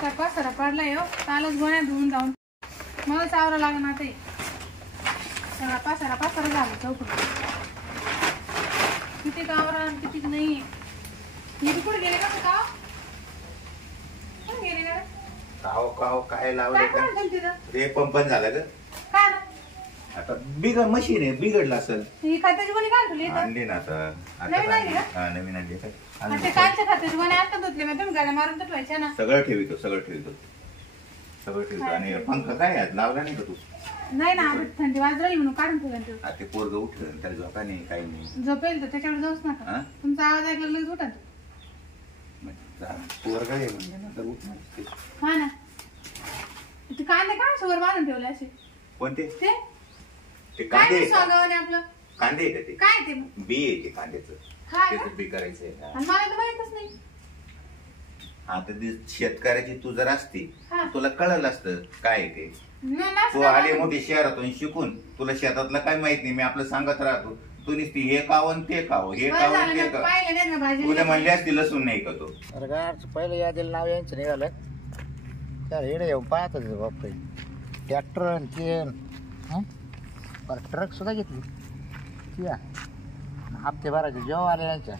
काय पसारा पडलाय हो, कालच गोण्या धुवून जाऊन मला चावरा लागणार ते सगळा पसारा झाला चौकट. किती कावरा किती नाही. हे कुठे गेले का का गेले का काव काय लावले का रे पंप झालं ग का आता बिघड मशीन आहे बिघडलं असेल. ही खात्याची गोणी काय ठेवली आणली ना आता नवीन आणली का? हा नवीन आणली काय ते कालच्या खात्याची गोणी आता धुतली मी तुम्ही गाड्या मारून तर ठेवायच्या ना. सगळं ठेवतो आणि पंखा काय आहे लावला नाही का तू? नाही ना थंडी वाज राहील म्हणून काढून ठेवलं. ते पोरग उठलं त्याला झोका नाही काही नाही झोपेल तर त्याच्याकडे जाऊच नका. तुमचा आवाज ऐकला लगेच उठा पोरग आहे म्हणजे नंतर उठणार. हा ना ते कांदे काय सोवर बांधून ठेवले असे कोणते ते कांदे स्वागवाने आपलं कांदे आहे का ते काय ते बी आहे ते कांद्याचं त्याचं बी करायचंय. मला तर माहितच नाही. आता शेतकऱ्याची तू जर असती तुला कळलं असतं काय ते. तू नाही आली मोठी शहरातून शिकून तुला शेतातलं काय माहित नाही. मी आपलं सांगत राहतो तू नुसती हे कावं ते कावं हे कावं ते कावं. तुला म्हणली असती लसूण नाही का तो. अरे पहिलं यादीला नाव यांचं निघालं तर हेडे येऊन पाहत होते बापरे. ट्रॅक्टर आणि ते ट्रक सुद्धा घेतली ती हप्ते भरायचे जेव्हा आले यांच्या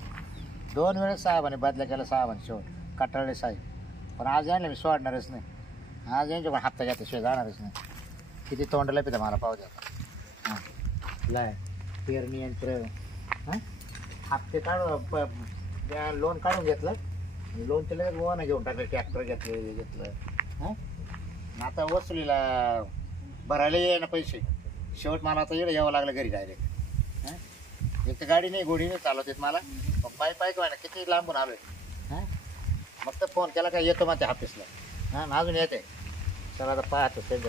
2 वेळेस साहेबाने बदल्या केला. साहेबाने शेवट कटाळे साहेब पण आज यांना मी सोडणारच नाही. आज यांच्या पण हप्ता घेतल्याशिवाय जाणारच नाही. किती तोंडाला पिता मला पाहू द्या. लाय पेरणी यंत्र हप्ते काढून लोन काढून घेतलं. लोन त्याला गोवाना घेऊन टाकलं. ट्रॅक्टर घेतलं आता वसुलीला भरायला ये ना पैसे. शेवट मला आता येणं यावं लागलं घरी डायरेक्ट. एक तर गाडी नाही गोडी नाही चालवत येत मला. पाय काय ना किती लांबून आलोय. मग तर फोन केला काय येतो माझ्या ऑफिसला. अजून येते चला आता पाहतो त्यांचं.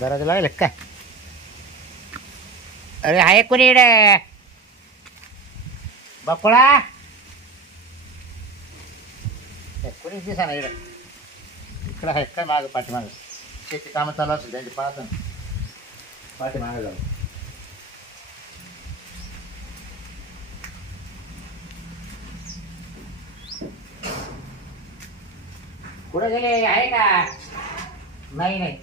दराज लागले काय. अरे आहे कोणी इकडे बापळा कोणी दिसा ना इकडं आहे काय मागं पाठीमागं शेती कामं चालू असेल त्यांचे पाहतो ना पाठीमागं जाऊ. कुठे गेले आहे का? नाही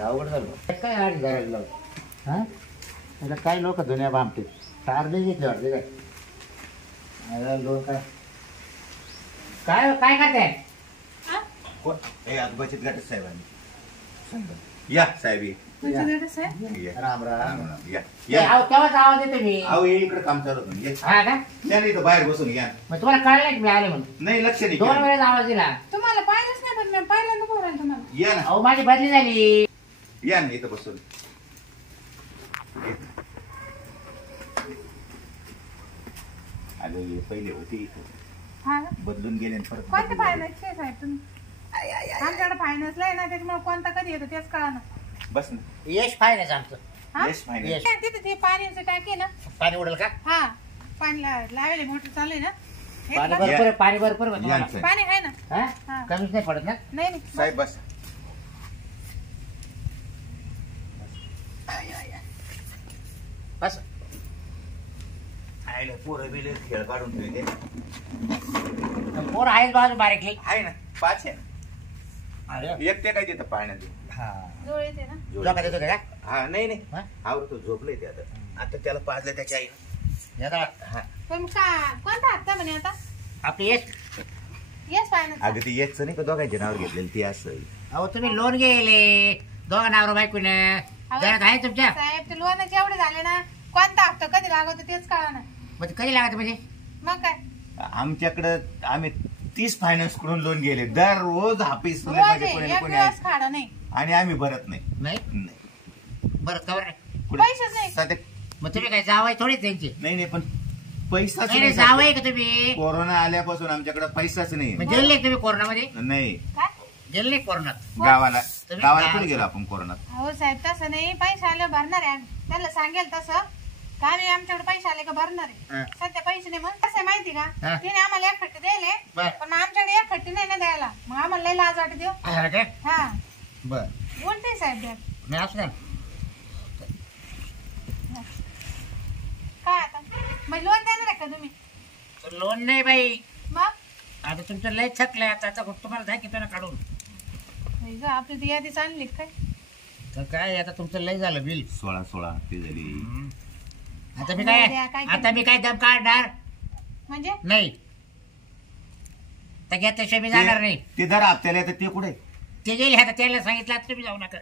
अवघड झालं काय आठ धरायला लावलं. त्याला काय लोक दुनिया भामते टारले घेतले वाटते काय लोक काय काय करते. बचत गट साहेबांनी या साहेब राम राम या तेव्हाच आवाज येते मी. अहो इकडे काम चालू होतं. हा का नाही तर बाहेर बसून या. मग तुम्हाला कळलं नाही मी आले म्हणून. नाही लक्ष नाही 2 वेळेस आवाज दिला. तुम्हाला पाहिलंच नाही पण मी पहिल्यांदा बोलायला तुम्हाला. या ना अहो माझी बदली झाली. या ना इथं बसून. अगं पहिले होते इथं बदलून गेले परत. कोणते फायनान्स साहेब तुम्ही? आमच्याकडे फायनान्स आहे ना त्याच्यामुळे कोणता कधी येतो तेच कळा ना. बस ना यश फायनान्स आमचं. यश फायनान्स. तिथे ते पाण्याचं टाकी ना. पाणी उडेल का? हा पाणी लावले मोटर चालू आहे ना. पाणी भरपूर पाणी भरपूर पाणी आहे ना. कमीच नाही पडत ना. नाही साहेब बस. बस पोरं बिले खेळ काढून ठेवले. पोर आहेच बाजू बारीकली आहे ना 5 आहे. अरे एक ते काय तिथं पाण्यात. जवळ येते ना. जोका देतो का? हा नाही आवडतो झोपलंय ते आता त्याला पाजलं त्याच्या आईनं. पण कोणता हप्ता म्हणे आता आपली यश फायनान्स. अगं ती एकच नाही का दोघांच्या नावावर घेतलेली ती असेल. अहो तुम्ही लोन गेले 2 नावर बायकून घरात आहे तुमच्या. साहेब ते लोनाचे एवढे झाले ना. कोणता हप्ता कधी लागतो तेच कळा ना. म्हणजे कधी लागत म्हणजे मग काय आमच्याकडं आम्ही 30 फायनान्स कडून लोन गेले. दररोज हापीस खाडा नाही आणि आम्ही भरत नाही. नाही बरं कवर पैसेच नाही. मग तुम्ही काय जावाय थोडीच त्यांची. नाही पण पैसाच नाही जावाय का तुम्ही. कोरोना आल्यापासून आमच्याकडे पैसाच नाही. गेले तुम्ही कोरोनामध्ये. नाही गेले कोरोनात गावाला कुठे गेलो आपण कोरोनात. हो साहेब तसं नाही. पैसे आले भरणार आहे. त्याला सांगेल तसं का आमच्याकडे पैसे आले का भरणार आहे. सध्या पैसे नाही मग कसं माहिती का तिने आम्हाला 1 खट्टी द्यायले पण आमच्याकडे 1 खट्टी नाही ना द्यायला. मग आम्हाला लई लाज वाटते देऊ. हा बर उलटे साहेब द्या नाही असू द्या काय आता मग लोन देणार आहे का तुम्ही लोन नाही बाई मग आता तुमचं लय थकलंय आता तुम्हाला द्या किती काढून नाही ग आपली ती यादी चांगली काय तर काय आता तुमचं लय झालं बिल 16 ते झाली आता मी द्या, काय काय आता मी काय दम काढणार म्हणजे नाही तर घेतल्याशिवाय मी जाणार नाही ते दर हप्त्याला येतं ते कुठे ते गेले आता त्याला सांगितलं आता तुम्ही जाऊ नका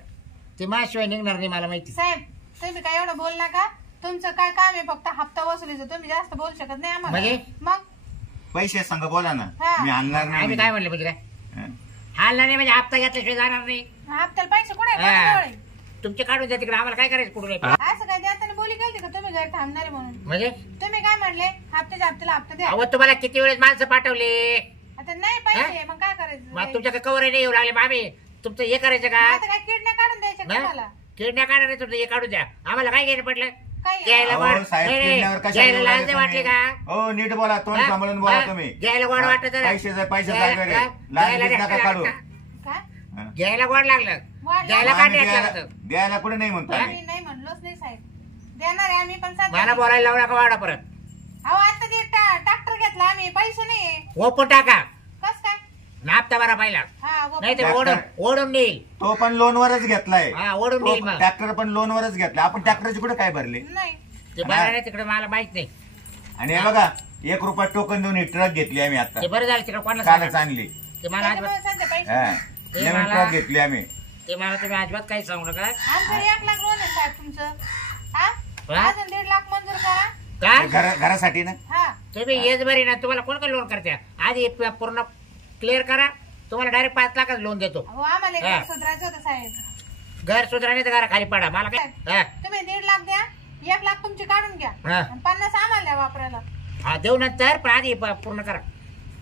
ते माझ्याशिवाय निघणार नाही मला माहिती साहेब तुम्ही काय एवढं बोल नका तुमचं काय काम आहे फक्त हप्ता वसुलीचं तुम्ही जास्त बोलू शकत नाही आम्हाला म्हणजे? मग पैसे संग बोला ना हा. मी आणणार आम्ही नाही काय म्हणले म्हणजे काय हा. हालणार नाही म्हणजे हप्ता घेतल्याशिवाय जाणार नाही हप्त्याला पैसे कुठे आहेत? हा. कोणाजवळ आहे? तुमचे काढून द्या तिकडे आम्हाला काय करायचं कुठून असं काय द्या बोली केली का तुम्ही घर थांबणार आहे म्हणून म्हणजे तुम्ही काय म्हणले हप्त्याला हप्ता द्या अहो तुम्हाला किती वेळेस माणसं पाठवले आता नाही पैसे मग काय करायचं मग तुमच्या कवर नाही येऊ लागले मामी तुमचं हे करायचं का आता काय किडण्या काढून द्यायच्या का मला किडण्या काढा नाही तुमचं हे काढून द्या आम्हाला काय घेणं पडलं काय घ्यायला अहो, वाट साहेब, नाही, किडण्यावर नाही, कशाला घ्यायला येऊ लाज लागले नाही वाटली का तुम्ही? हो नीट बोला तोंड हा? सांभाळून बोला हा? तुम्ही घ्यायला गोड वाटत ना? पैसे घ्या- वगैरे हा? लाज घ्यायला बीज नका नाही काढू काय हा. घ्यायला गोड लागलं वाढ घ्यायला आम्ही काढण्यात द्यायला- लागतं द्यायला कुठे नाही म्हणतो आम्ही. आम्ही नाही म्हणलोच नाही साहेब देणार आहे आम्ही पण मला सध्या बोलायला लावू नका वाडा परत अहो आता ते ट्रॅक्टर घेतला आम्ही पैसे नाही ओपन टाका कस काय नापता बरा पाहिला हा व- नाही तर ट्रॅक्टर- ओढून ओढून नेईल तो पण लोनवरच घेतलाय हा ओढून नेईल मग ट्रॅक्टर पण लोनवरच घेतला आपण ट्रॅक्टरचे कुठे काय भरले नाही ते बरं नाही तिकडे मला माहित नाही आणि हे बघा 1 रुपया टोकन देऊन ही ट्रक घेतली आम्ही आता ते बरं झालं तिकडे कोणाला कालच सांगा. आणली ते मला त्याच्यामुळे अजिबात सध्या पैसे हा. नाही. ते नवीन मला- ट्रक घेतली आम्ही ते मला तुम्ही अजिबात काही सांगू नका आमचं 1 लाख लोन आहे साहेब तुमचं हा हा? अजून 1.5 लाख मंजूर करा काय घरासाठी ना हा तुम्ही येच बरी ना तुम्हाला कोण लोन करते आधी पूर्ण क्लिअर करा तुम्हाला डायरेक्ट 5 लाखाच लोन देतो अहो आम्हाला हा. एक सुधारायचं होतं साहेब घर सुधारणे तर घरा खाली पडा मला काय हा. तुम्ही 1.5 लाख द्या 1 लाख तुमची काढून घ्या हा. आणि 50 आम्हाला द्या वापरायला हा देऊ नंतर पण आधी पूर्ण करा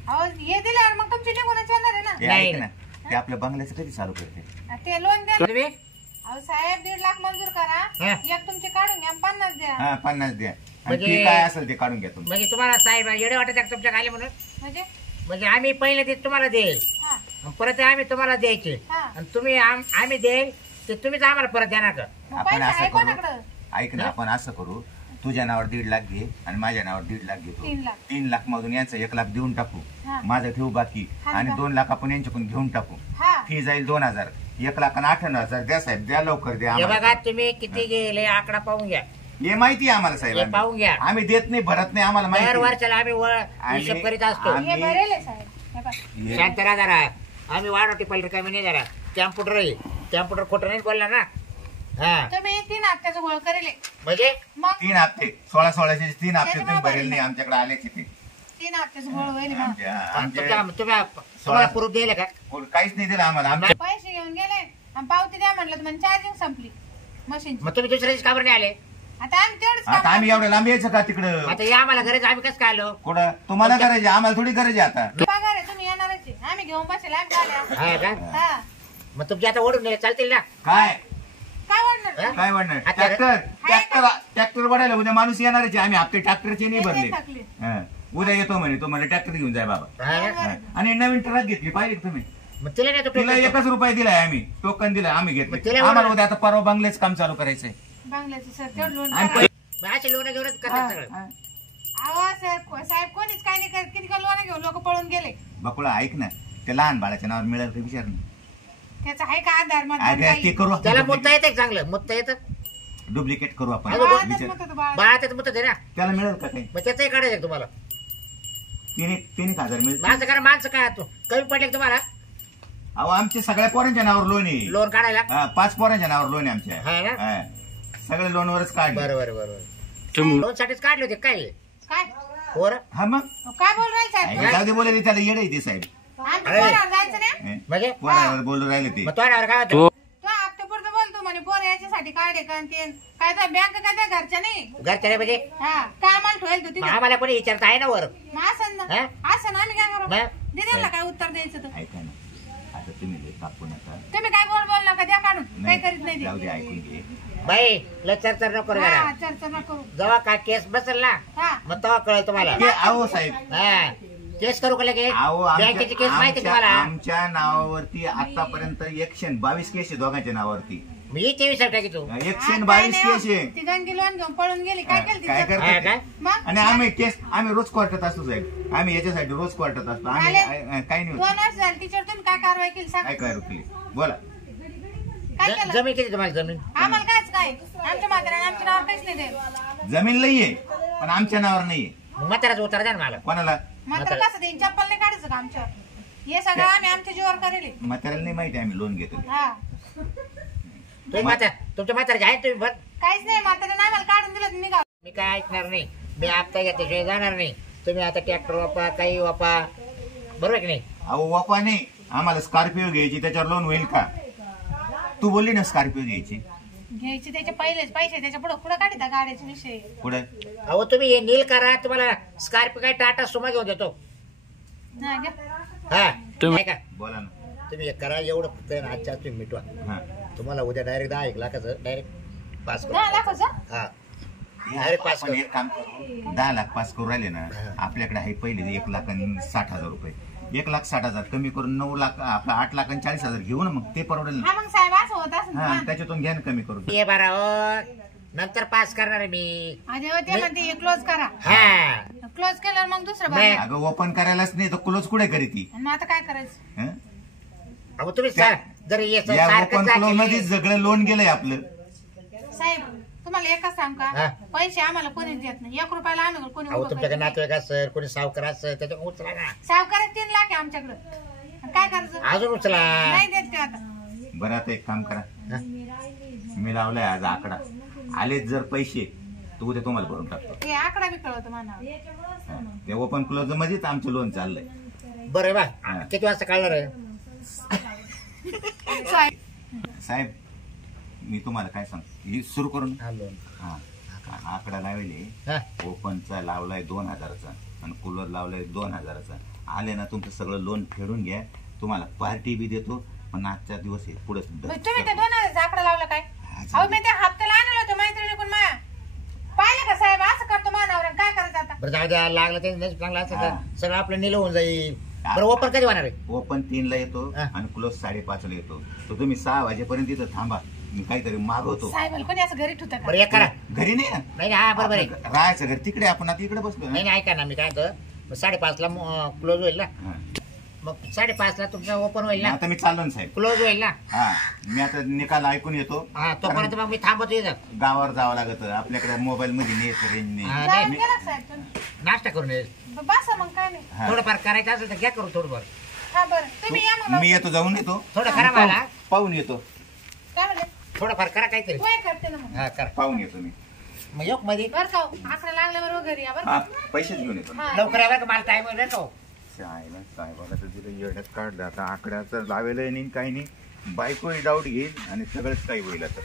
अहो हे दिल्यावर मग तुमची निघूनच येणार आहे ते नाही. ऐक ना ते आपल्या बंगल्याचं कधी चालू करते ना ते लोन द्या तुम्ही अहो साहेब 1.5 लाख मंजूर करा हा. एक तुमचे काढून घ्या आणि 50 द्या हा 50 द्या आणि म्हणजे- ती काय असेल ते काढून घ्या तुम्ही म्हणजे तुम्हाला साहेब येडे वाटत आहे तुमच्या खाली म्हणून म्हणजे म्हणजे आम्ही पहिले ते तुम्हाला देईल हा आणि परत ते आम्ही तुम्हाला द्यायचे हा आणि तुम्ही आम्ही देईल ते तुम्हीच आम्हाला परत देणार का मग आपण पैसे असं आहे करू कोणाकडं ऐक ना आपण असं करू तुझ्या नावावर 1.5 लाख घे आणि माझ्या नावावर 1.5 लाख घेतो 3 लाख 3 लाख मधून यांचं 1 लाख देऊन टाकू हा. माझं ठेवू बाकी हा आणि का? 2 लाख आपण यांच्याकडून घेऊन टाकू हा फी जाईल 2,000 1 लाख आणि 58,000 द्या साहेब द्या लवकर द्या हे आम्हाला. बघा तुम्ही किती गेले आकडा पाहून घ्या हे माहिती आहे आम्हाला हे साहेब पाहून घ्या. आम्ही देत नाही भरत नाही आम्हाला दर माहिती आहे. वर्षाला आम्ही हिशोब करीत असतो आम्ही- हे भरेल आहे साहेब हे बघा. हे- शांत राहा जरा आम्ही वाढवटी पहिले कमी नाही जरा कॅम्प्युटर आहे कॅम्प्युटर खोटं नाही बोलला ना हा तुम्ही 3 हप्त्याचं गोळ करेल आहे. म्हणजे मग 3 हप्ते 16-16चे 3 हप्ते तुम्ही त्याच्यामुळे भरेल नाही आमच्याकडे आल्याचे ते 3 हप्त्याचं गोळ होईल मग. तुम्हाला प्रूफ दिले का काहीच नाही दिलं आम्हाला आमच्या पैसे घेऊन गेले आणि पावती द्या म्हणलं तर म्हणजे चार्जिंग संपली मशीनची मग तुम्ही दुसऱ्या दिवशी का बरं नाही आले आता आम्ही तेवढंच आता काम आम्ही एवढं लांब यायचं का तिकडं आता या आम्हाला घरीच आम्ही कसं काय आलो कुठं तुम्हाला करायचे आम्हाला थोडी करायची आता पगार आहे तुम्ही येणारच आहे. आम्ही घेऊन बसेल आम्ही झाल्या हा का हा मग तुमचे आता ओढून नेले चालतील ना काय काय वाढणार हा? काय वाढणार आता- ट्रॅक्टर वाढायला उद्या माणूस येणारच आहे. आम्ही हप्ते ट्रॅक्टरचे नाही ते भरले थकले. हा. उद्या येतो म्हणे तो म्हणे ट्रॅक्टर घेऊन जाय बाबा हा का? हा. आणि नवीन ट्रक घेतली पाहिजे का तुम्ही मग तिला नाही तिला तो 1 रुपये दिलाय आम्ही टोकन दिलं आम्ही मग घेतले तिला आम्हाला एवढं- उद्या आता परवा बंगल्याचं काम चालू करायचंय बांगल्याचं सर तेवढं लोन आणि करा. असे लोन घेऊनच करतात सगळं हा. अहो सर साहेब कोणीच काय नाही करत किती का लोन घेऊन लोक पळून गेले बकुळा ऐक ना त्या लहान बाळाच्या नावावर मिळेल का विचार ना त्याचा आहे का आधार अगं, ते करू त्याला आपण मुद्दा येतं चांगलं मुद्दा येतं डुप्लिकेट करू आपण बाळातच विचार. मत होतं बाळात. बाळातच मुद्दा आहे ना त्याला मिळेल का काही मग त्याचंही काढायचं का तुम्हाला 3,000 मिळेल माणसं करा माणसं काय तू कमी पडले का तुम्हाला अहो आमच्या सगळ्या पोरांच्या नावावर लोन आहे लोन काढायला हा, 5 पोरांच्या नावावर लोन आहे आमच्या हा ना? हा. सगळे लोनवरच काढले बरोबर बरोबर लोन साठीच काढले होते काय काय पोर हा मग काय बोल राहिले साहेब जाऊ दे बोलले त्याला येडे ते साहेब आमच्या पोरावर जायचं नाही हे? म्हणजे पोरावर बोलू राहिले ते मग तो काय होतं तो हप्त्यापुरतं बोलतो म्हणे पोर याच्यासाठी काढे का आणि ते काय तर बँक काय त्या घरच्या नाही घरच्या म्हणजे हा काय आम्हाला ठेवेल तू मग तिथे आम्हाला कोणी विचारत आहे ना वर मग असं ना हा? असं ना आम्ही काय करू मग? दिदीला काय उत्तर द्यायचं तर ऐका ना आता तुम्ही लय कापू नका तुम्ही काय बोल नका द्या काढून काय करीत नाही जाऊ ते. दे ऐकून घे बाई लचर नको करू हा जरा चर्चा न करू जेव्हा काय केस बसेल ना हा मग तेव्हा कळेल तुम्हाला ते अहो साहेब हा केस करू का लगे? अहो, बँकेची केस माहिती तुम्हाला? आमच्या नावावरती आतापर्यंत 122 केस आहे दोघांच्या नावावरती. मी 23 टाकी तू 122 केस आहे. ती गंगी लोन घेऊन पळून गेली. काय केलं काय तिचं? हा करतात? काय? मग आणि आम्ही रोज कोर्टात असतो साहेब. आम्ही याच्यासाठी रोज कोर्टात असतो. आम्ही काही नाही 2 होत. वर्ष झाली तिच्यावर तुम्ही काय कारवाई केली सांग? काय रुकली बोला. काय केलं? जमीन किती तुम्हाला जमीन? आम्हाला कायच काय आमच्या म्हाताऱ्याने आमच्या नावावर काहीच नाही देत. जमीन नाहीये पण आमच्या नावावर नाहीये. म्हाताराचा उतारा द्या ना मला. कोणाला? मात्र कसं देईन? चप्पल नाही काढायचं का आमच्यावर? हे सगळं आम्ही आमच्या जीवावर करेल. म्हाताऱ्याला नाही माहिती आम्ही लोन घेतो. हा तुम्ही म्हातारा तुमच्या म्हाताराचे आहेत तुम्ही भर. काहीच नाही म्हाताऱ्याने आम्हाला काढून दिलं तर निघा. मी काय ऐकणार नाही. मी हप्ता घेतल्याशिवाय जाणार नाही. तुम्ही आता ट्रॅक्टर वापा काही वापा बरोबर की नाही? अहो बापा नाही आम्हाला स्कॉर्पिओ घ्यायची त्याच्यावर लोन होईल का? तू बोलली ना स्कॉर्पिओ घ्यायची त्याचे पहिलेच पैसे त्याच्या पुढे पुढे काढता गाड्याचे विषय. पुढे अहो तुम्ही हे नील करा तुम्हाला स्कॉर्पिओ काय टाटा सुमा घेऊन देतो. हा, घ्या. हा तुम्ही का बोला ना. तुम्ही एक करा एवढं फक्त आजच्या तुम्ही मिटवा. हा तुम्हाला उद्या डायरेक्ट 10 लाखाचं डायरेक्ट पास करू. 10 लाखाचं? हा डायरेक्ट पास आपण करू. एक काम करू 10 लाख पास करू राहिले ना. आपल्याकडे आहे पहिले 1,60,000 रुपये. 1,60,000 कमी करून 9 लाख आपला 8,40,000 घेऊ ना. मग ते परवडेल ना. हा मग साहेब असं होत असं हा त्याच्यातून घ्या ना कमी करून. ये बारा हो नंतर पास करणार आहे मी. आधी ते म्हणते क्लोज करा. हा क्लोज केल्यावर मग दुसरं नाही. बघा. अगं ओपन करायलाच नाही तर क्लोज कुठे करी ती? आणि मग आता काय करायचं? हं? अहो तुम्ही जर या सारखं ओपन क्लोज मध्येच सगळं लोन गेलंय आपलं. साहेब तुम्हाला एकच सांग का हा. पैसे आम्हाला कोणीच देत नाही. 1 रुपयाला आम्ही कोणी अहो उभं तुमच्याकडे करत नाही. नातेवाईक असं कोणी सावकार असं त्याच्या उचला ना. सावकारात 3 लाख आहे आमच्याकडे. काय करायचं? अजून उचला. नाही देत ते आता. बरं आता एक काम करा. हा? मी लावलाय आज आकडा. आलेच जर पैसे तर उद्या तुम्हाला भरून टाकतो. हे आकडा बी कळवतो म्हणा. हा. ते ओपन क्लोज मध्येच आमचं लोन चाललंय. बरं बा हा. किती वाजता कळणार आहे? साहेब साहेब मी तुम्हाला काय सांगतो ही सुरू करून हा, लोन. हा आकडा लावले. हा. ओपनचा लावलाय 2,000चा आणि कूलर लावलाय 2,000चा. आले ना तुमचं सगळं लोन फेडून घ्या. तुम्हाला पार्टी बी देतो. पण आजचा दिवस आहे पुढे तुम्ही ते 2,000 आकडा लावला काय? अहो मी त्या हप्त्याला आणलं होतं मैत्रिणीकडून माया. पाहिलं का साहेब असं करतो मानावर. काय करायचं आता? बरं जाऊ द्या लागलं ते नाही चांगलं असं हा. तर सगळं आपलं निल होऊन जाईल. बरं ओपन कधी होणार आहे? ओपन 3ला येतो हा. आणि क्लोज 5:30ला येतो. तर तुम्ही 6 वाजेपर्यंत इथं थांबा. मी काहीतरी मागवतो. साहेब कोणी असं घरी ठेवतं का? बरं एक करा. घरी नाही ना नाही हा बरोबर आहे. आपलं राहायचं घर तिकडे. आपण आता इकडे बसलो नाही ना. नाही ऐका ना मी काय होतं 5:30ला क्लोज होईल ना. हा. मग 5:30ला तुमचं ओपन होईल ना. आता मी चाललो ना साहेब. क्लोज होईल ना. हा मी आता निकाल ऐकून येतो. हा तोपर्यंत मग मी थांबतो इथं. गावावर जावं लागत. आपल्याकडे मोबाईल मध्ये नाही रेंज नाही. हा, जाऊन नाही. गेला का साहेब तुम्ही? नाश्ता करून येईल. बसा मग काय नाही. हा. थोडंफार करायचं असेल तर घ्या करू थोडंफार. हा बरं तुम्ही या मग. मी येतो जाऊन येतो. थोडं करा मला. पाहून येतो. काय म्हणले? थोडंफार करा काहीतरी. वय करते ना मग. हा करा पाहून येतो मी. मग येऊ का मध्ये. बरं का हो, आकडा लागल्याबरोबर घरी या बरं हा का? पैसेच घेऊन येतो. हा. लवकर या बरं का मला टाइम होईल का हो. शाळेला साहेबाला तर तिथे येड्यात काढलं. आता आकड्याचं लावेलंय नाही काही नाही. बायकोही डाऊट घेईल आणि सगळंच काही होईल आता.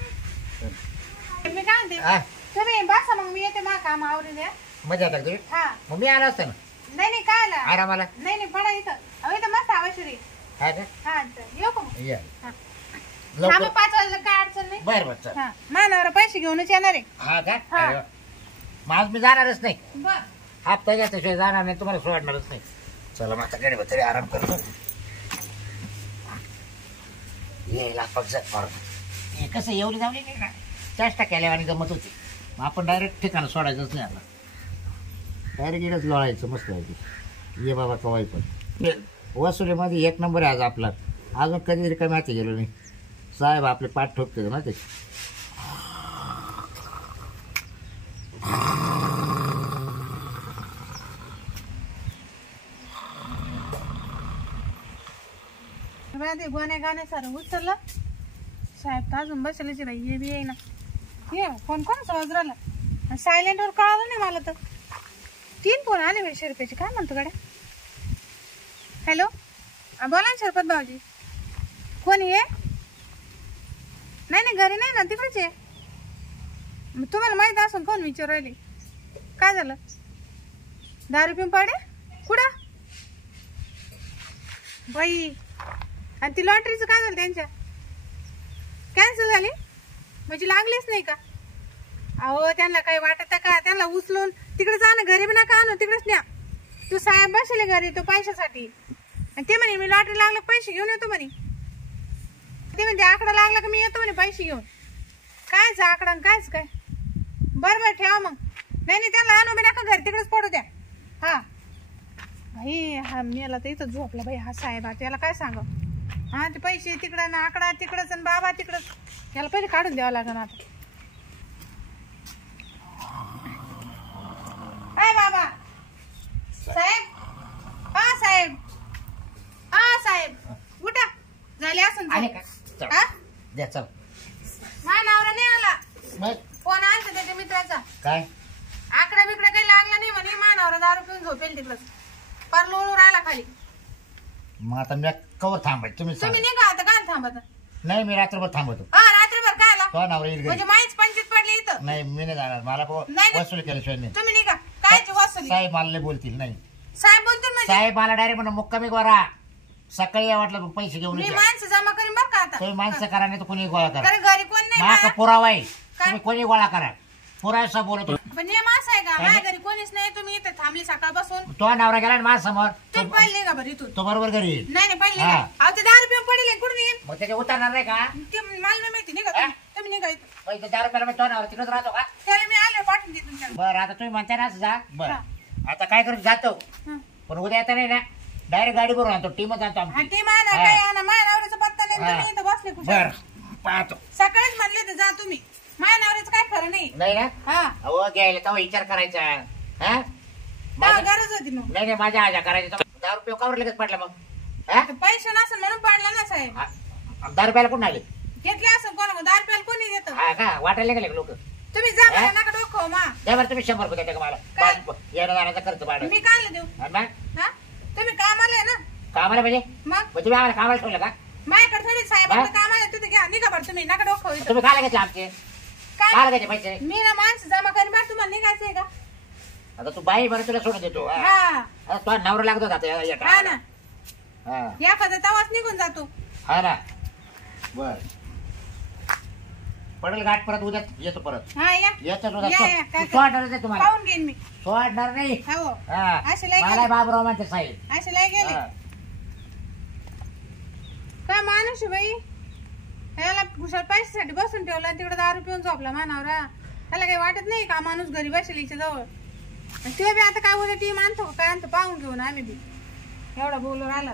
मी काय म्हणते हा तुम्ही बसा मग मी येते मा काम आवरून द्या. मजा येतात तुम्ही. हा मग मी आलो असतो ना नाही नाही काय आला आरामाला. नाही नाही पडा इथं. अहो इथं मस्त आवश्यक हा का हा तर येऊ का मग? या हा. लवकर. आम्ही 5 वाजता काय अडचण नाही. बरं बरं चल. हा मानावर पैसे घेऊनच येणार आहे. हा का हा. अरे वा. मग आज मी जाणारच नाही. बर हप्ता घेतल्याशिवाय जाणार नाही. तुम्हाला सोडणारच नाही. चला मग आता कडे तरी आराम करतो. येईल पक्षात मारून हे कसं एवढी जाऊ नाही का चेष्टा केल्यावानी गमत होती. मग आपण डायरेक्ट ठिकाण सोडायचंच नाही. आता डायरेक्ट इकडंच लोळायचं मस्त व्हायची. ये बाबा कवाई पण वसुलीमध्ये 1 नंबर आहे आज आपला. अजून कधी तरी कमी हाती गेलो नाही. साहेब आपले पाठ ठोकते ना ते. ते गोण्या गाण्या सारं उचललं. साहेब तर अजून बसलेच बाई. ये बी येईना. ये फोन कोणाचा आवाज राहिला? सायलेंटवर कळालं नाही मला तर. 3 फोन आले बाई शिरपेचे. काय म्हणतो गाड्या? हॅलो बोला ना शरपत भाऊजी. कोण ये? नाही नाही घरी नाही ना तिकडेच आहे. मग तुम्हाला माहित असून कोण विचार राहिले? काय झालं? दारू पिऊन पाडे? कुठं बाई? आणि ती लॉटरीचं काय झालं त्यांच्या? कॅन्सल झाली म्हणजे लागलीच नाही का? अहो त्यांना काही वाटत का? त्यांना उचलून तिकडे जा ना. घरी बी नका आणू तिकडेच न्या. तू साहेब बसले घरी तो पैशासाठी आणि ते म्हणे मी लॉटरी लागला पैसे घेऊन येतो म्हणे. ते म्हणजे आकडा लागला का मी येतो म्हणे पैसे घेऊन. कायच आकडा आणि कायच काय. बरं ठेवा मग. नाही त्याला आणू बी नका घरी तिकडेच पडू द्या. हा भाई हा मेला तर इथं झोपला बाई हा साहेब. आता याला काय सांग. हा ते पैसे तिकडं ना आकडा तिकडच आणि बाबा तिकडच. याला पहिले काढून द्यावं लागेल आता. काय बाबा साहेब हा साहेब हा साहेब उठा झाले असं द्या चल. मा नवरा नाही आला. मग फोन आणतो त्याच्या मित्राचा. काय आकडा बिकडा काही लागला नाही म्हणे. मा नवरा दारू पिऊन झोपेल तिकडच. पर लोळू राहिला खाली. मग आता मी कवर थांबायचं तुम्ही तुम्ही नाही का आता काय थांबत. नाही मी रात्रभर थांबतो. हा रात्रभर काय आला तो नवरा येईल घरी. म्हणजे माहीच पंचायत पडली इथं. नाही मी नाही जाणार. मला नाही. वसूल केल्याशिवाय नाही. तुम्ही नाही का कायची वसुली. साहेब मला नाही बोलतील. नाही साहेब बोलतो म्हणजे साहेब मला डायरेक्ट म्हणून मुक्कामी गोरा सकाळी या वाटलं पैसे घेऊन मी या. माणसं जमा करीन बरं का आता. तुम्ही माणसं करा नाही तर कोणी गोळा करा. कारण घरी कोण नाही माझा ना. पुरावा आहे. तुम्ही कोणी गोळा करा. पुरावा बोलतो. पण नियम असा आहे का माझ्या घरी कोणीच नाही. तुम्ही इथं थांबली सकाळपासून. तो नवरा गेला ना माझ्या समोर. तुम्ही पडले का बरं इथून. तो बरोबर घरी येईल. नाही पडले हा. का. अहो ते 10 रुपये पडले कुठून येईल. मग त्याचे उतरणार नाही का ते मला नाही माहिती नाही का तुम्ही. तुम्ही नाही का इथं. पैसे 10 रुपयाला मग तो नवरा तिकडच राहतो का. त्यावेळी मी आले पाठवून देतो तुमच्याकडे. बरं आता तुम्ही म्हणता ना असं जा. हा. बरं आता काय करू जातो. हा. पण उद्या येता नाही ना डायरेक्ट गाडी भरून आणतो. टीमच आणतो हा आमची. ते माना हा. काय आणा माझ्या नवऱ्याचा पत्ता नाही. तुम्ही इथं बसले कुठे. बर पाहतो. सकाळीच म्हणले तर जा तुम्ही. माझ्या नवऱ्याचं काय खरं नाही. नाही ना हा अहो घ्यायला तेव्हा विचार करायचा. हा तेव्हा गरज होती मग. नाही नाही माझ्या आजा करायचं 10 रुपये कावर लगेच पडला मग. हा आता पैसे नसेल म्हणून पडला ना साहेब. 10 रुपयाला कुठून आले. घेतले असं कोण 10 रुपयाला कोणी देतं. हा का वाटायला गेले लोक. तुम्ही जा बघा नका डोकं मा. द्या बरं तुम्ही 100 रुपये द्या का मला. काय? येणं जाण्याचा खर्च भाडं. मी काय देऊ. आणि मग हा तुम्ही कामाला आहे ना. कामाला म्हणजे मग मग तुम्ही आम्हाला कामाला ठेवलं का. माझ्याकडे थोडी साहेबांचं कामाला आहे. तिथे घ्या निघा बरं तुम्ही नका डोकं इथं. तुम्ही काय घेतले आमचे काय काय घ्यायचे पैसे. मी ना माणसं जमा करीन बा. तुम्हाला निघायचंय का. आता तू बाई बरं तुला सोडून देतो. हा तो नवरा लागतो आता हा ना हा एखादा तवाच निघून जातो. हा ना बर पडेल गाठ परत उद्या येतो परत. हा या येतो या, या, काय सोडणार नाही तुम्हाला. पाहून घेईन मी. सोडणार नाही. हो हा असे लय मला गेले. बाबराव म्हणते साहेब. असे लय गेले. हा. काय माणूस आहे बाई. याला कुशाल पैशासाठी बसून ठेवला तिकडे 10 रुपये झोपला मानावरा. त्याला काही वाटत नाही का माणूस घरी बसलीच्या जवळ. ते बी आता काय बोलत ती मानतो काय आणतो पाहून घेऊन आम्ही बी एवढा बोलून आला.